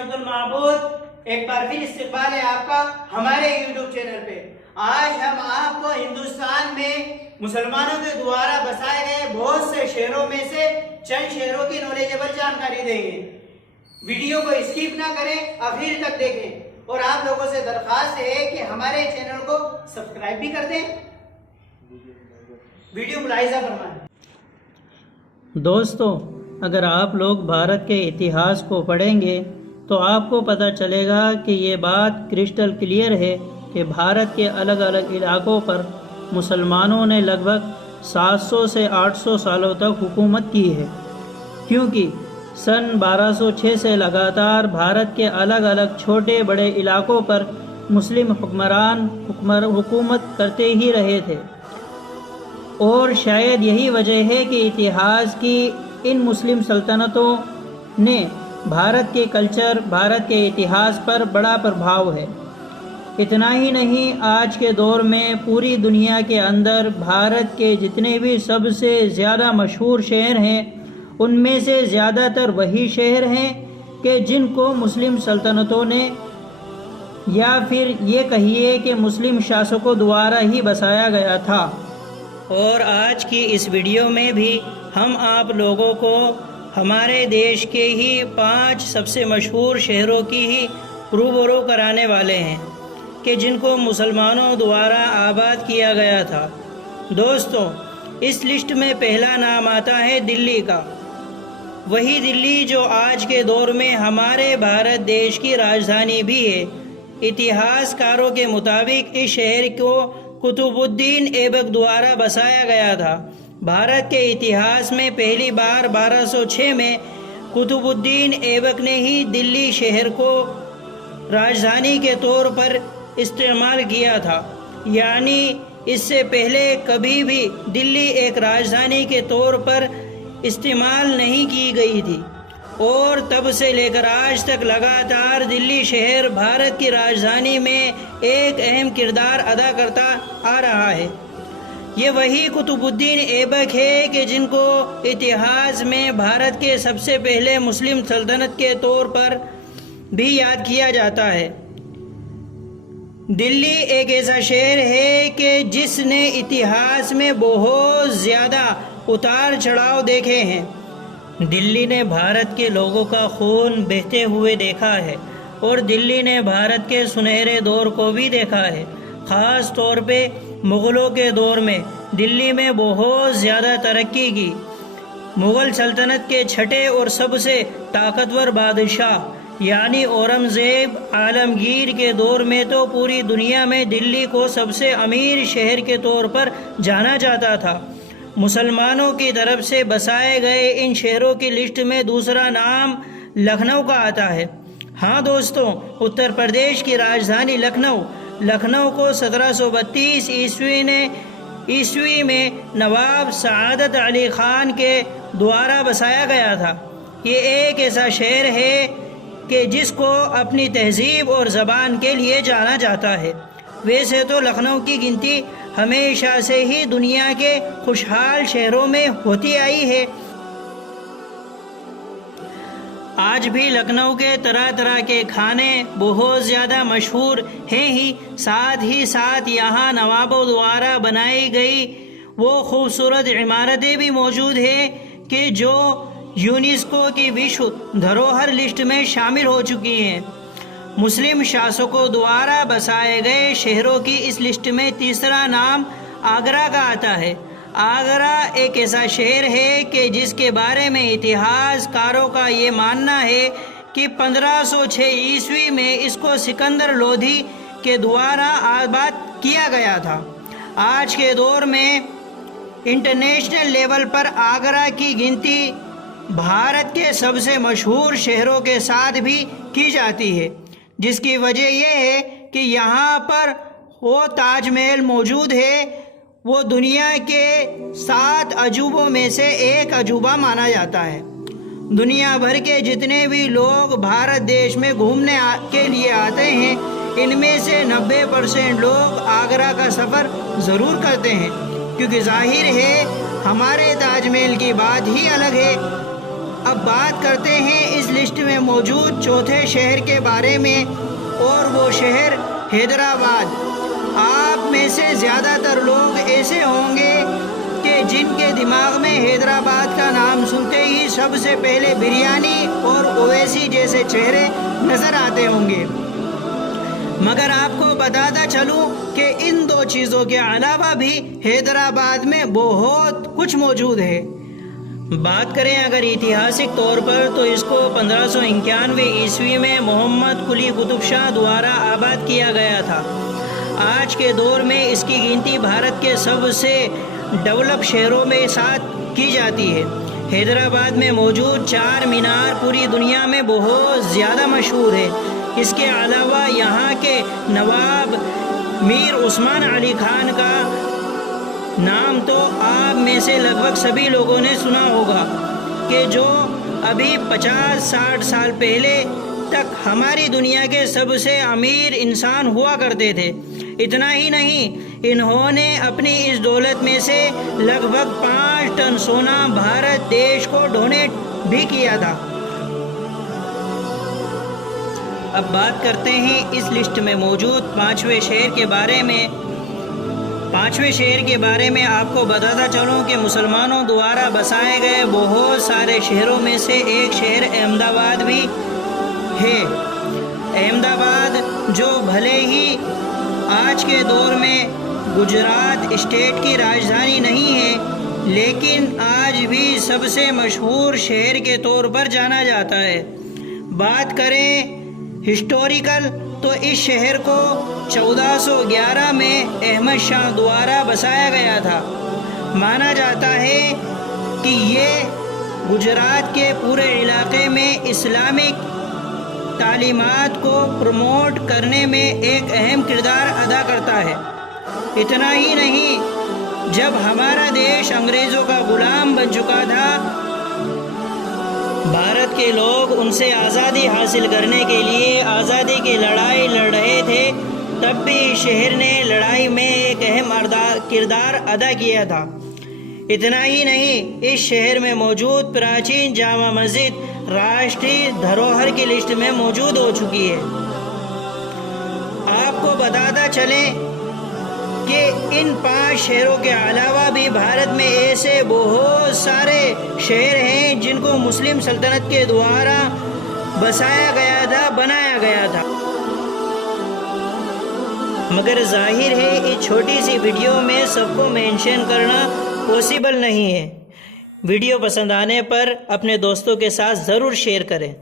عبد المعبود، ایک بار پھر استقبال ہے آپ کا ہمارے یوٹیوب چینل پہ۔ آج ہم آپ کو ہندوستان میں مسلمانوں کے دوارا بسائے گئے بہت سے شہروں میں سے چند شہروں کی نالجبل جانکاری دیں گے۔ ویڈیو کو اسکپ نہ کریں، آخر تک دیکھیں، اور آپ لوگوں سے درخواست ہے کہ ہمارے چینل کو سبسکرائب بھی کر دیں، ویڈیو ملاحظہ فرمائیں۔ دوستو، اگر آپ لوگ بھارت کے اتہاس کو پڑھیں گے تو آپ کو پتہ چلے گا کہ یہ بات کرسٹل کلیئر ہے کہ بھارت کے الگ الگ علاقوں پر مسلمانوں نے لگ بھگ 700 سے 800 سالوں تک حکومت کی ہے، کیونکہ سن 1206 سے لگاتار بھارت کے الگ الگ چھوٹے بڑے علاقوں پر مسلم حکمران حکومت کرتے ہی رہے تھے، اور شاید یہی وجہ ہے کہ اتہاس کی ان مسلم سلطنتوں نے بھارت کے کلچر، بھارت کے اتہاس پر بڑا پربھاؤ ہے۔ اتنا ہی نہیں، آج کے دور میں پوری دنیا کے اندر بھارت کے جتنے بھی سب سے زیادہ مشہور شہر ہیں، ان میں سے زیادہ تر وہی شہر ہیں کہ جن کو مسلم سلطنتوں نے یا پھر یہ کہیے کہ مسلم شاسکوں دوارا ہی بسایا گیا تھا۔ اور آج کی اس ویڈیو میں بھی ہم آپ لوگوں کو ہمارے دیش کے ہی 5 سب سے مشہور شہروں کی ہی روبرو کرانے والے ہیں کہ جن کو مسلمانوں دوارا آباد کیا گیا تھا۔ دوستو، اس لسٹ میں پہلا نام آتا ہے دلی کا، وہی دلی جو آج کے دور میں ہمارے بھارت دیش کی راجدھانی بھی ہے۔ اتہاس کاروں کے مطابق اس شہر کو قطب الدین ایبک دوارا بسایا گیا تھا۔ بھارت کے اتہاس میں پہلی بار 1206 میں قطب الدین ایبک نے ہی دلی شہر کو راجدھانی کے طور پر استعمال کیا تھا، یعنی اس سے پہلے کبھی بھی دلی ایک راجدھانی کے طور پر استعمال نہیں کی گئی تھی، اور تب سے لے کر آج تک لگاتار دلی شہر بھارت کی راجدھانی میں ایک اہم کردار ادا کرتا آ رہا ہے۔ یہ وہی قطب الدین ایبک ہے کہ جن کو اتہاس میں بھارت کے سب سے پہلے مسلم سلطنت کے طور پر بھی یاد کیا جاتا ہے۔ دلی ایک ایسا شہر ہے کہ جس نے اتہاس میں بہت زیادہ اتار چڑھاؤ دیکھے ہیں۔ دلی نے بھارت کے لوگوں کا خون بہتے ہوئے دیکھا ہے، اور دلی نے بھارت کے سنہرے دور کو بھی دیکھا ہے۔ خاص طور پہ مغلوں کے دور میں دلی میں بہت زیادہ ترقی کی۔ مغل سلطنت کے چھٹے اور سب سے طاقتور بادشاہ یعنی اورنگزیب عالمگیر کے دور میں تو پوری دنیا میں دلی کو سب سے امیر شہر کے طور پر جانا جاتا تھا۔ مسلمانوں کی طرف سے بسائے گئے ان شہروں کی لسٹ میں دوسرا نام لکھنؤ کا آتا ہے۔ ہاں دوستوں، اتر پردیش کی راجدھانی لکھنؤ کو 1732 عیسوی میں نواب سعادت علی خان کے دوارا بسایا گیا تھا۔ یہ ایک ایسا شہر ہے کہ جس کو اپنی تہذیب اور زبان کے لیے جانا جاتا ہے۔ ویسے تو لکھنؤ کی گنتی ہمیشہ سے ہی دنیا کے خوشحال شہروں میں ہوتی آئی ہے۔ آج بھی لکھنؤ کے طرح طرح کے کھانے بہت زیادہ مشہور ہیں ہی ساتھ یہاں نوابوں دوارا بنائی گئی وہ خوبصورت عمارتیں بھی موجود ہیں کہ جو یونیسکو کی وشو دھروہر لسٹ میں شامل ہو چکی ہیں۔ مسلم شاسکوں دوارا بسائے گئے شہروں کی اس لسٹ میں تیسرا نام آگرہ کا آتا ہے۔ آگرہ ایک ایسا شہر ہے کہ جس کے بارے میں اتہاس کاروں کا یہ ماننا ہے کہ 1506 عیسوی میں اس کو سکندر لودھی کے دوارا آباد کیا گیا تھا۔ آج کے دور میں انٹرنیشنل لیول پر آگرہ کی گنتی بھارت کے سب سے مشہور شہروں کے ساتھ بھی کی جاتی ہے، جس کی وجہ یہ ہے کہ یہاں پر وہ تاج محل موجود ہے۔ وہ دنیا کے 7 عجوبوں میں سے ایک عجوبہ مانا جاتا ہے۔ دنیا بھر کے جتنے بھی لوگ بھارت دیش میں گھومنے کے لیے آتے ہیں، ان میں سے 90% لوگ آگرہ کا سفر ضرور کرتے ہیں، کیونکہ ظاہر ہے ہمارے تاج محل کی بات ہی الگ ہے۔ اب اب بات کرتے ہیں اس لسٹ میں موجود چوتھے شہر کے بارے میں، اور وہ شہر حیدرآباد۔ آپ میں سے زیادہ تر لوگ ایسے ہوں گے کہ جن کے دماغ میں حیدرآباد کا نام سنتے ہی سب سے پہلے بریانی اور اویسی جیسے چہرے نظر آتے ہوں گے، مگر آپ کو بتاتا چلوں کہ ان دو چیزوں کے علاوہ بھی حیدرآباد میں بہت کچھ موجود ہے۔ بات کریں اگر اتہاسک طور پر تو اس کو 1591 عیسوی میں محمد قلی قطب شاہ دوارا آباد کیا گیا تھا۔ آج کے دور میں اس کی گنتی بھارت کے سب سے ڈیولپ شہروں میں ساتھ کی جاتی ہے۔ حیدرآباد میں موجود چار مینار پوری دنیا میں بہت زیادہ مشہور ہے۔ اس کے علاوہ یہاں کے نواب میر عثمان علی خان کا نام تو آپ میں سے لگ بھگ سبھی لوگوں نے سنا ہوگا، کہ جو ابھی 50-60 سال پہلے تک ہماری دنیا کے سب سے امیر انسان ہوا کرتے تھے۔ اتنا ہی نہیں، انہوں نے اپنی اس دولت میں سے لگ بھگ 5 ٹن سونا بھارت دیش کو ڈونیٹ بھی کیا تھا۔ اب بات کرتے ہیں اس لسٹ میں موجود پانچویں شہر کے بارے میں۔ پانچویں شہر کے بارے میں آپ کو بتاتا چلوں کہ مسلمانوں دوارا بسائے گئے بہت سارے شہروں میں سے ایک شہر احمد آباد بھی ہے۔ احمد آباد جو بھلے ہی آج کے دور میں گجرات اسٹیٹ کی راجدھانی نہیں ہے، لیکن آج بھی سب سے مشہور شہر کے طور پر جانا جاتا ہے۔ بات کریں ہسٹوریکل تو اس شہر کو 1411 میں احمد شاہ دوارا بسایا گیا تھا۔ مانا جاتا ہے کہ یہ گجرات کے پورے علاقے میں اسلامک تعلیمات کو پروموٹ کرنے میں ایک اہم کردار ادا کرتا ہے۔ اتنا ہی نہیں، جب ہمارا دیش انگریزوں کا غلام بن چکا تھا، بھارت کے لوگ ان سے آزادی حاصل کرنے کے لیے آزادی کی لڑائی لڑ رہے تھے، تب بھی شہر نے لڑائی میں ایک اہم کردار ادا کیا تھا۔ اتنا ہی نہیں، اس شہر میں موجود پراچین جامع مسجد راشٹری دھروہر کی لسٹ میں موجود ہو چکی ہے۔ آپ کو بتاتا چلیں کہ ان 5 شہروں کے علاوہ بھی بھارت میں ایسے بہت سارے شہر ہیں جن کو مسلم سلطنت کے دوارا بسایا گیا تھا، بنایا گیا تھا، مگر ظاہر ہے اس چھوٹی سی ویڈیو میں سب کو مینشن کرنا پاسبل نہیں ہے۔ ویڈیو پسند آنے پر اپنے دوستوں کے ساتھ ضرور شیئر کریں۔